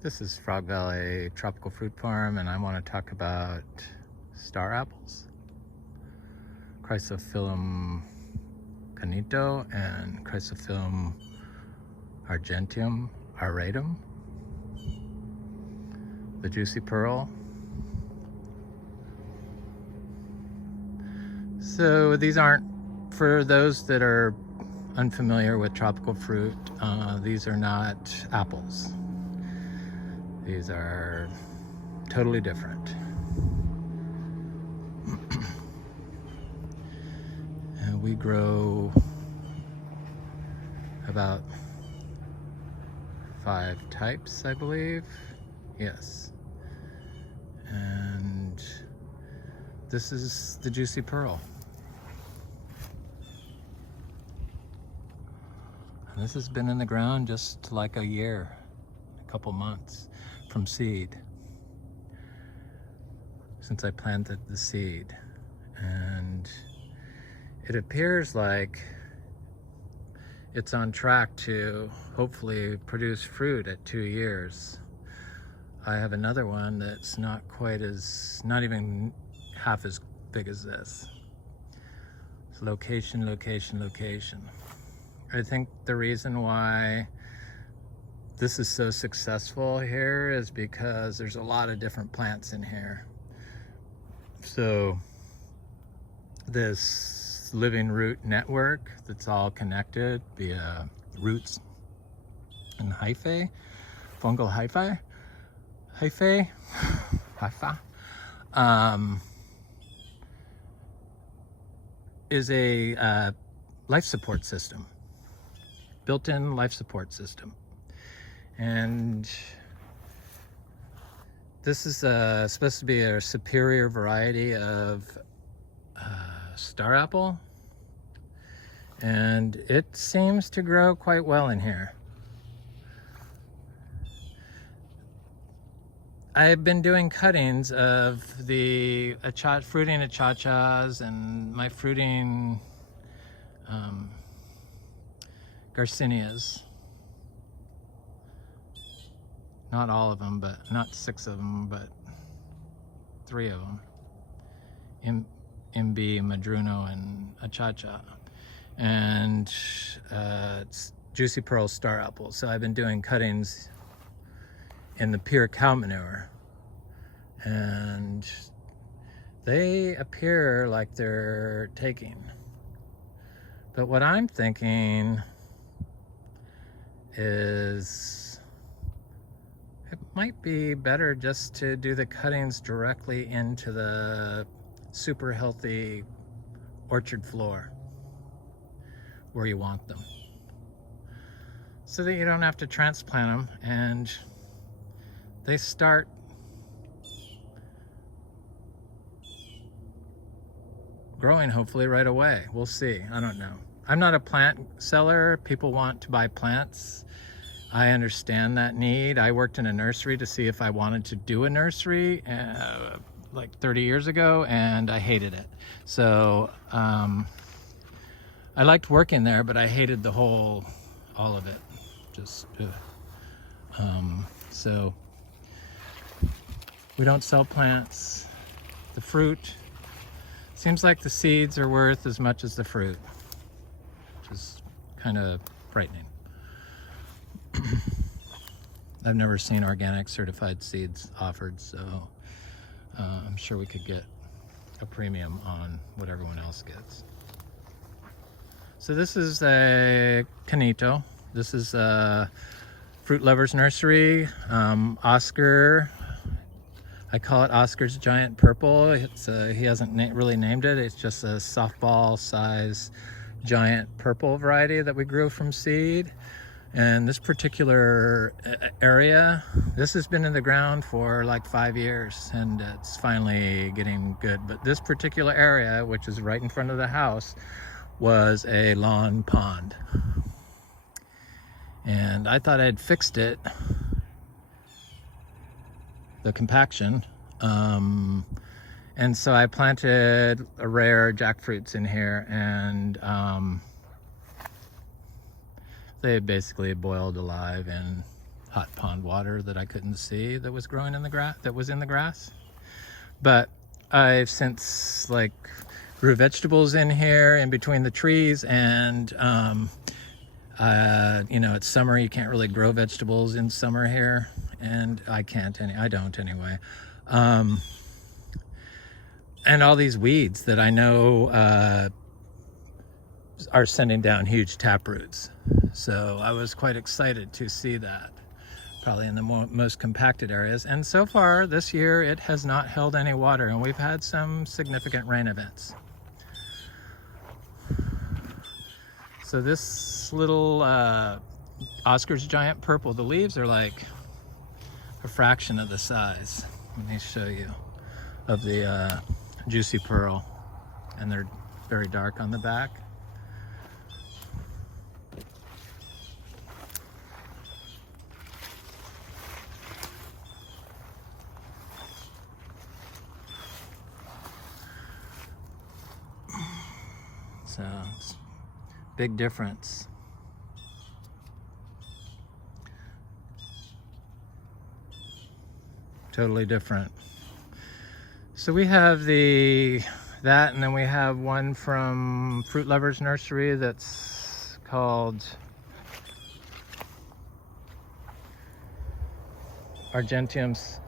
This is Frog Valley Tropical Fruit Farm, and I want to talk about star apples, Chrysophyllum canaito and Chrysophyllum Argentium, Aratum, the juicy pearl. So these aren't, for those that are unfamiliar with tropical fruit, these are not apples. These are totally different. And we grow about 5 types, I believe. Yes. And this is the juicy pearl. And this has been in the ground just like a year, a couple months from seed, since I planted the seed. And it appears like it's on track to hopefully produce fruit at 2 years. I have another one that's not even half as big as this. It's location, location, location. I think the reason why this is so successful here is because there's a lot of different plants in here. So this living root network that's all connected via roots and hyphae, fungal hyphae, is a life support system, built-in life support system. And this is supposed to be a superior variety of star apple, and it seems to grow quite well in here. I've been doing cuttings of the fruiting achachas and my fruiting garcinias. Not all of them, but not 6 of them, but 3 of them. MB, Madruno, and Achacha. And it's juicy pearl star apple. So I've been doing cuttings in the pure cow manure. And they appear like they're taking. But what I'm thinking is it might be better just to do the cuttings directly into the super healthy orchard floor where you want them, so that you don't have to transplant them and they start growing hopefully right away. We'll see. I don't know. I'm not a plant seller. People want to buy plants. I understand that need. I worked in a nursery to see if I wanted to do a nursery like 30 years ago, and I hated it. So I liked working there, but I hated all of it. Just so we don't sell plants. The fruit, seems like the seeds are worth as much as the fruit, which is kind of frightening. I've never seen organic certified seeds offered, so I'm sure we could get a premium on what everyone else gets. So this is a canaito. This is a Fruit Lovers Nursery. Oscar, I call it Oscar's Giant Purple. He hasn't really named it. It's just a softball size giant purple variety that we grew from seed. And this particular area, this has been in the ground for like 5 years, and it's finally getting good. But this particular area, which is right in front of the house, was a lawn pond. And I thought I'd fixed it, the compaction. And so I planted rare jackfruits in here, and they basically boiled alive, and hot pond water that I couldn't see that was growing in the grass, that was in the grass. But I've since like grew vegetables in here in between the trees, and you know, it's summer, you can't really grow vegetables in summer here, and I don't anyway. And all these weeds that I know are sending down huge taproots. So I was quite excited to see that, probably in the most compacted areas. And so far this year, it has not held any water, and we've had some significant rain events. So this little Oscar's giant purple, the leaves are like a fraction of the size. Let me show you of the juicy pearl, and they're very dark on the back. So it's big difference. Totally different. So we have that, and then we have one from Fruit Lovers Nursery that's called Argentium's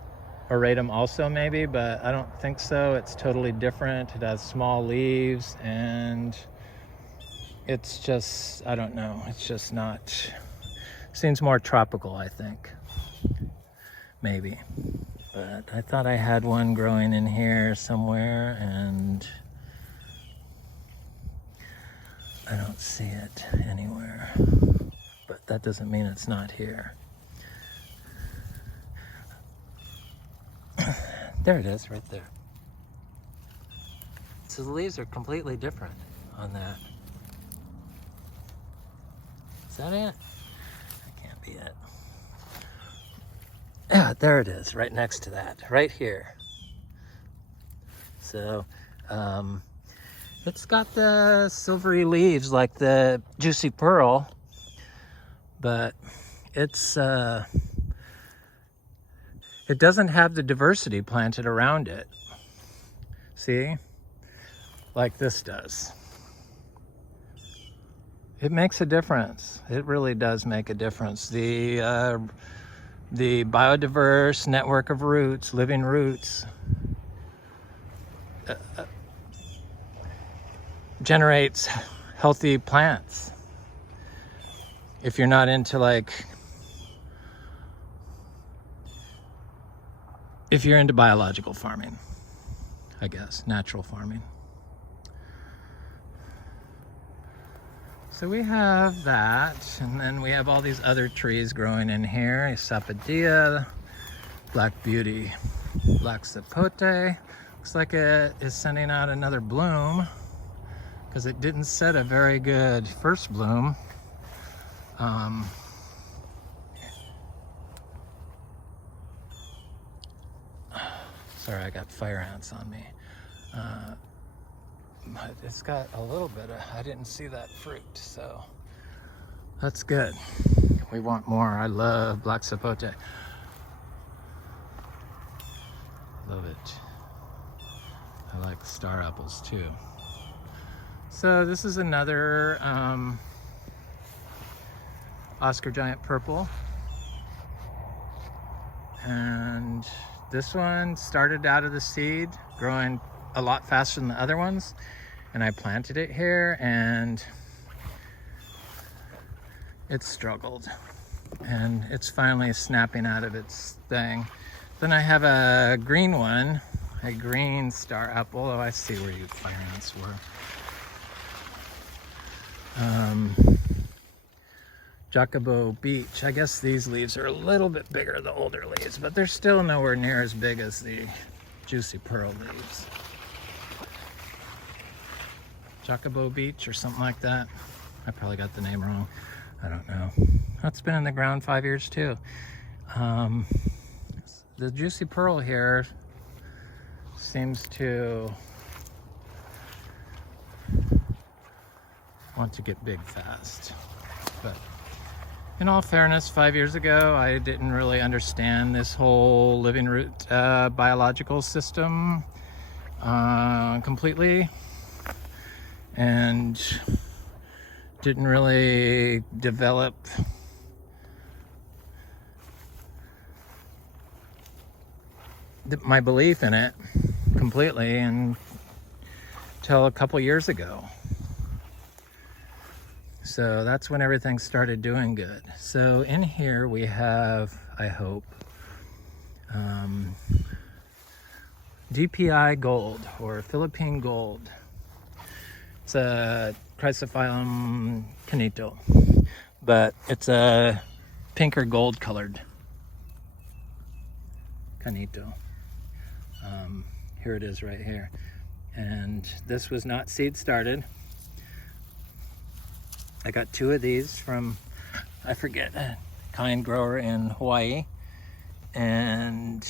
Aratum also, maybe, but I don't think so. It's totally different. It has small leaves, and it's just, I don't know, it's just not, seems more tropical, I think, maybe. But I thought I had one growing in here somewhere, and I don't see it anywhere. But that doesn't mean it's not here. There it is, right there. So the leaves are completely different on that. Is that it? That can't be it. Yeah, there it is, right next to that, right here. So, it's got the silvery leaves like the juicy pearl, but it's, it doesn't have the diversity planted around it. See? Like this does. It makes a difference. It really does make a difference. The biodiverse network of roots, living roots, generates healthy plants. If you're not into if you're into biological farming, I guess, natural farming. So we have that, and then we have all these other trees growing in here. Sapodilla, Black Beauty, Black Sapote. Looks like it is sending out another bloom because it didn't set a very good first bloom. Sorry, I got fire ants on me. But it's got a little bit of, I didn't see that fruit, so that's good. We want more. I love Black Sapote. Love it. I like star apples too. So this is another Oscar Giant Purple. And this one started out of the seed, growing a lot faster than the other ones. And I planted it here, and it struggled. And it's finally snapping out of its thing. Then I have a green one, a green star apple. Oh, I see where you fire ants were. Jacobo Beach. I guess these leaves are a little bit bigger, the older leaves, but they're still nowhere near as big as the juicy pearl leaves. Jacobo Beach or something like that. I probably got the name wrong. I don't know. That's been in the ground 5 years too. The juicy pearl here seems to want to get big fast, but In all fairness, 5 years ago, I didn't really understand this whole living root biological system completely, and didn't really develop my belief in it completely until a couple years ago. So that's when everything started doing good. So in here we have, I hope, DPI Gold, or Philippine Gold. It's a Chrysophyllum canaito, but it's a pink or gold colored canaito. Here it is right here. And this was not seed started. I got 2 of these from, I forget, a kind grower in Hawaii. And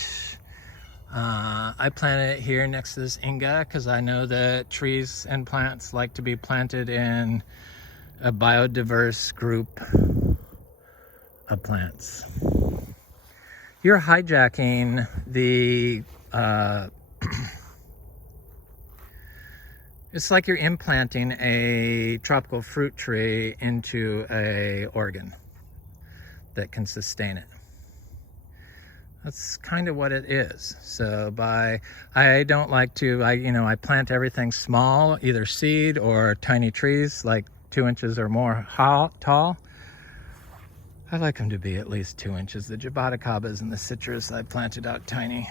I planted it here next to this inga because I know that trees and plants like to be planted in a biodiverse group of plants. You're hijacking the it's like you're implanting a tropical fruit tree into a organ that can sustain it. That's kind of what it is. So I don't like to, I plant everything small, either seed or tiny trees, like 2 inches or more tall. I like them to be at least 2 inches. The jaboticabas and the citrus I planted out tiny.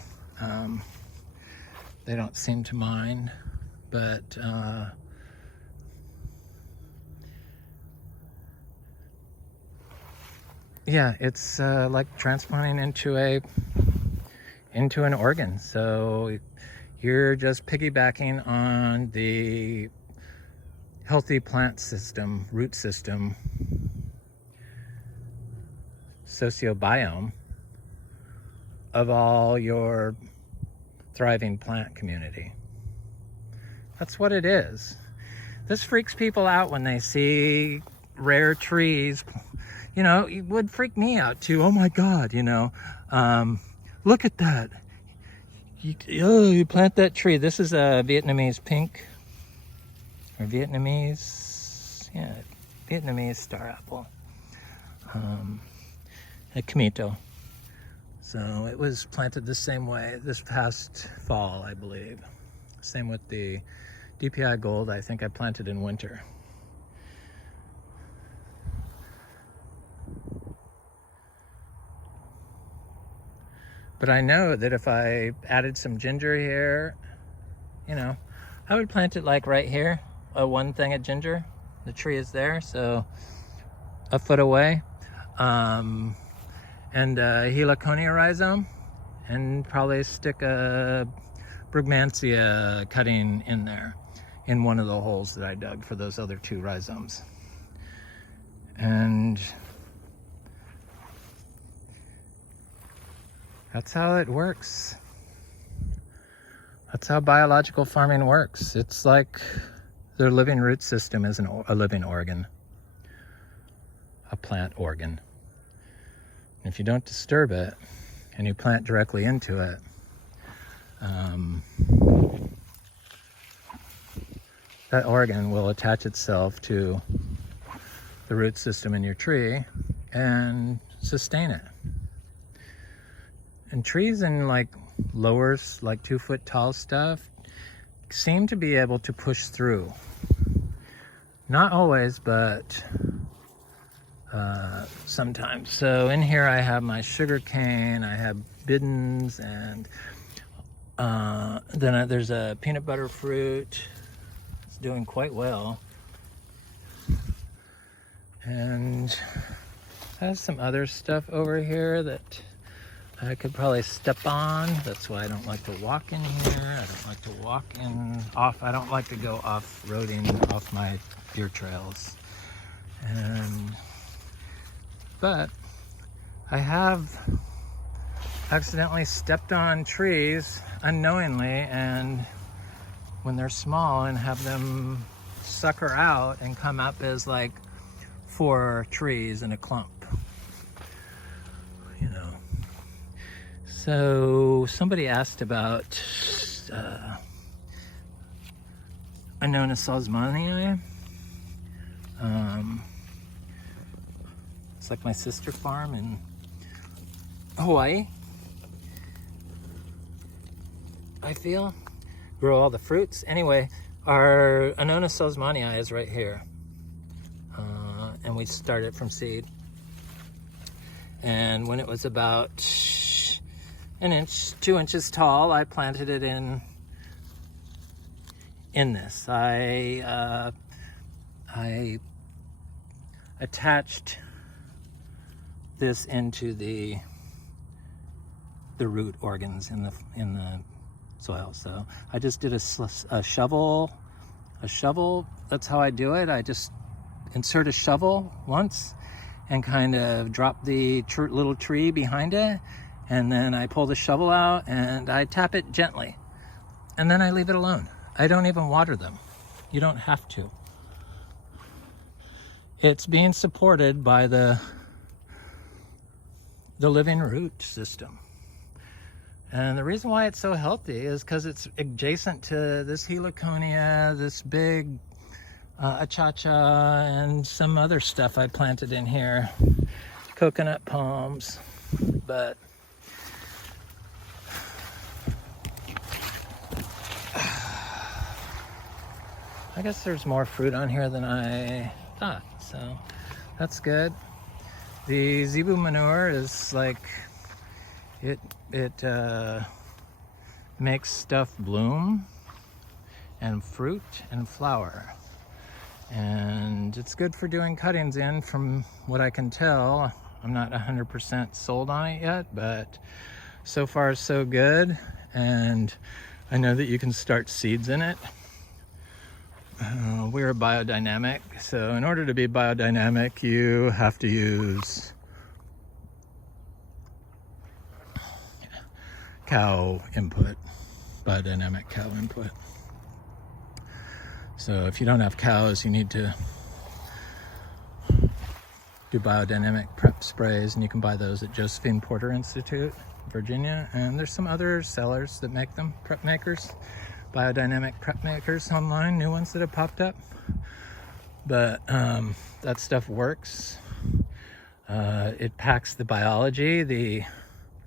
They don't seem to mind, but yeah, it's like transplanting into an organ. So you're just piggybacking on the healthy plant system, root system, sociobiome of all your thriving plant community. That's what it is. This freaks people out when they see rare trees. It would freak me out too. Oh my God, look at that. You plant that tree. This is a Vietnamese pink, or Vietnamese star apple. A canaito. So it was planted the same way this past fall, I believe. Same with the DPI Gold. I think I planted in winter. But I know that if I added some ginger here, I would plant it like right here, one thing of ginger. The tree is there, so a foot away. And a heliconia rhizome, and probably stick a brugmansia cutting in there, in one of the holes that I dug for those other 2 rhizomes. And that's how it works. That's how biological farming works. It's like their living root system is a living organ, a plant organ. If you don't disturb it and you plant directly into it, that organ will attach itself to the root system in your tree and sustain it. And trees in like lowers, like 2 foot tall stuff, seem to be able to push through. Not always, but sometimes. So in here I have my sugar cane, I have biddens, and then there's a peanut butter fruit. It's doing quite well. And has some other stuff over here that I could probably step on. That's why I don't like to walk in here. I don't like to walk I don't like to go off-roading off my deer trails. But I have accidentally stepped on trees unknowingly, and when they're small, and have them sucker out and come up as like 4 trees in a clump. So somebody asked about Annona salzmanii. It's like my sister farm in Hawaii. I feel grow all the fruits. Anyway, our Annona salzmanii is right here, and we started from seed. And when it was about 1 inch, 2 inches tall, I planted it in this. I attached this into the root organs in the soil. So I just did a shovel. That's how I do it. I just insert a shovel once and kind of drop the little tree behind it, and then I pull the shovel out and I tap it gently, and then I leave it alone. I don't even water them. You don't have to. It's being supported by the living root system. And the reason why it's so healthy is because it's adjacent to this heliconia, this big achacha, and some other stuff I planted in here. Coconut palms. But I guess there's more fruit on here than I thought, so that's good. The zebu manure is like, it makes stuff bloom and fruit and flower, and it's good for doing cuttings in, from what I can tell. I'm not 100% sold on it yet, but so far so good. And I know that you can start seeds in it. We're biodynamic, so in order to be biodynamic, you have to use cow input, biodynamic cow input. So if you don't have cows, you need to do biodynamic prep sprays, and you can buy those at Josephine Porter Institute, Virginia. And there's some other sellers that make them, prep makers, biodynamic prep makers online, new ones that have popped up. But that stuff works. It packs the biology, the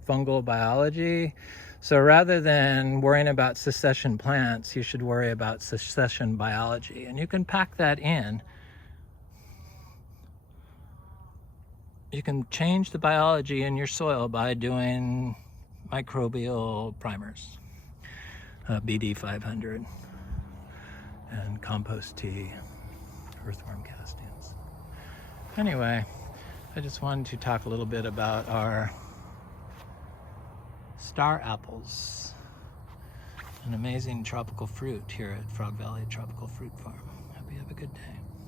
fungal biology. So rather than worrying about succession plants, you should worry about succession biology. And you can pack that in. You can change the biology in your soil by doing microbial primers, BD 500, and compost tea, earthworm castings. Anyway, I just wanted to talk a little bit about our star apples, an amazing tropical fruit here at Frog Valley Tropical Fruit Farm. Hope you have a good day.